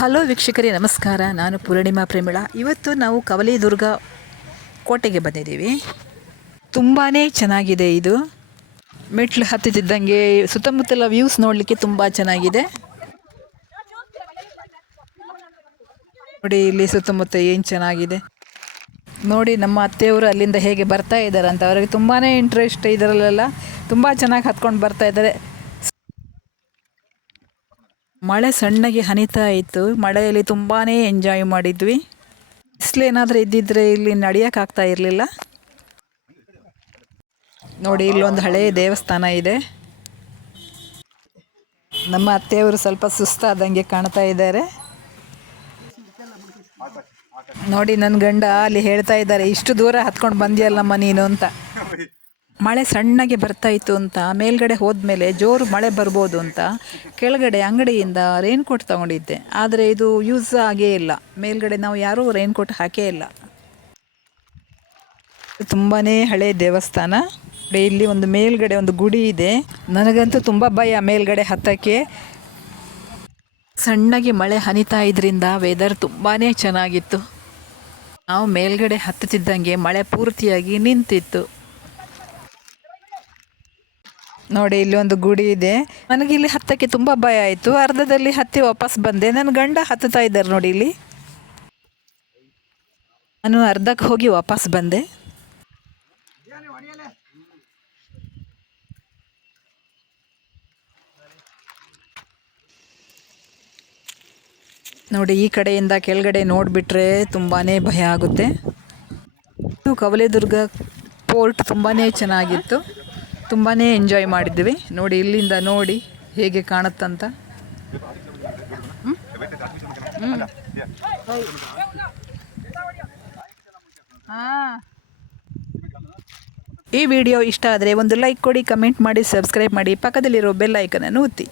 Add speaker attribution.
Speaker 1: Hello ವೀಕ್ಷಕರೇ, ನಮಸ್ಕಾರ. ನಾನು ಪೂರ್ಣಿಮಾ ಪ್ರೇಮಿಳ. ಇವತ್ತು ನಾವು ಕವಲಿದುರ್ಗ ಕೋಟೆಗೆ ಬಂದಿದ್ದೀವಿ. ತುಂಬಾ ಚೆನ್ನಾಗಿದೆ ಇದು. ಮೆಟ್ಲು ಹತ್ತುತ್ತಿದ್ದಂಗೆ ಸುತ್ತಮುತ್ತಲ ವ್ಯೂಸ್ ನೋಡಲಿಕ್ಕೆ ತುಂಬ ಚೆನ್ನಾಗಿದೆ. ನೋಡಿ, ಇಲ್ಲಿ ಸುತ್ತಮುತ್ತ ಏನು ಚೆನ್ನಾಗಿದೆ. ನೋಡಿ, ನಮ್ಮ ಅತ್ತೆಯವರು ಅಲ್ಲಿಂದ ಹೇಗೆ ಬರ್ತಾ ಇದ್ದಾರೆ ಅಂತ. ಅವರಿಗೆ ತುಂಬಾ ಇಂಟ್ರೆಸ್ಟ್ ಇದರಲ್ಲೆಲ್ಲ. ತುಂಬ ಚೆನ್ನಾಗಿ ಹತ್ಕೊಂಡು ಬರ್ತಾ ಇದ್ದಾರೆ. ಮಳೆ ಸಣ್ಣಗೆ ಹನಿತಾ ಇತ್ತು. ಮಳೆಯಲ್ಲಿ ತುಂಬಾ ಎಂಜಾಯ್ ಮಾಡಿದ್ವಿ. ಬಿಸಿಲೇನಾದರೂ ಇದ್ದಿದ್ರೆ ಇಲ್ಲಿ ನಡೆಯೋಕ್ಕಾಗ್ತಾ ಇರಲಿಲ್ಲ. ನೋಡಿ ಇಲ್ಲೊಂದು ಹಳೆಯ ದೇವಸ್ಥಾನ ಇದೆ. ನಮ್ಮ ಅತ್ತೆಯವರು ಸ್ವಲ್ಪ ಸುಸ್ತಾದಂಗೆ ಕಾಣ್ತಾ ಇದ್ದಾರೆ. ನೋಡಿ ನನ್ನ ಗಂಡ ಅಲ್ಲಿ ಹೇಳ್ತಾ ಇದ್ದಾರೆ, ಇಷ್ಟು ದೂರ ಹತ್ಕೊಂಡು ಬಂದಿಯಲ್ಲಮ್ಮ ನೀನು ಅಂತ. ಮಳೆ ಸಣ್ಣಗೆ ಬರ್ತಾ ಇತ್ತು ಅಂತ, ಮೇಲ್ಗಡೆ ಹೋದ್ಮೇಲೆ ಜೋರು ಮಳೆ ಬರ್ಬೋದು ಅಂತ ಕೆಳಗಡೆ ಅಂಗಡಿಯಿಂದ ರೈನ್ ಕೋಟ್ ತಗೊಂಡಿದ್ದೆ. ಆದರೆ ಇದು ಯೂಸ್ ಆಗೇ ಇಲ್ಲ. ಮೇಲ್ಗಡೆ ನಾವು ಯಾರೂ ರೈನ್ ಕೋಟ್ ಹಾಕೇ ಇಲ್ಲ. ತುಂಬಾ ಹಳೆ ದೇವಸ್ಥಾನ. ಇಲ್ಲಿ ಒಂದು ಮೇಲ್ಗಡೆ ಒಂದು ಗುಡಿ ಇದೆ. ನನಗಂತೂ ತುಂಬ ಭಯ ಮೇಲ್ಗಡೆ ಹತ್ತಕ್ಕೆ. ಸಣ್ಣಗೆ ಮಳೆ ಹನಿತಾ ಇದ್ರಿಂದ ವೆದರ್ ತುಂಬಾ ಚೆನ್ನಾಗಿತ್ತು. ನಾವು ಮೇಲ್ಗಡೆ ಹತ್ತುತ್ತಿದ್ದಂಗೆ ಮಳೆ ಪೂರ್ತಿಯಾಗಿ ನಿಂತಿತ್ತು. ನೋಡಿ, ಇಲ್ಲಿ ಒಂದು ಗುಡಿ ಇದೆ. ನನಗೆ ಇಲ್ಲಿ ಹತ್ತಕ್ಕೆ ತುಂಬ ಭಯ ಆಯಿತು. ಅರ್ಧದಲ್ಲಿ ಹತ್ತಿ ವಾಪಸ್ ಬಂದೆ. ನನ್ನ ಗಂಡ ಹತ್ತುತ್ತಾ ಇದ್ದಾರೆ ನೋಡಿ ಇಲ್ಲಿ. ನಾನು ಅರ್ಧಕ್ಕೆ ಹೋಗಿ ವಾಪಸ್ ಬಂದೆ. ನೋಡಿ, ಈ ಕಡೆಯಿಂದ ಕೆಳಗಡೆ ನೋಡಿಬಿಟ್ರೆ ತುಂಬಾ ಭಯ ಆಗುತ್ತೆ. ಕವಲೆದುರ್ಗ ಪೋರ್ಟ್ ತುಂಬಾ ಚೆನ್ನಾಗಿತ್ತು. ತುಂಬಾ ಎಂಜಾಯ್ ಮಾಡಿದ್ವಿ. ನೋಡಿ, ಇಲ್ಲಿಂದ ನೋಡಿ ಹೇಗೆ ಕಾಣುತ್ತಂತ. ಈ ವಿಡಿಯೋ ಇಷ್ಟ ಆದರೆ ಒಂದು ಲೈಕ್ ಕೊಡಿ ಕಮೆಂಟ್ ಮಾಡಿ ಸಬ್ಸ್ಕ್ರೈಬ್ ಮಾಡಿ. ಪಕ್ಕದಲ್ಲಿರೋ ಬೆಲ್ ಐಕನನ್ನು ಒತ್ತಿ.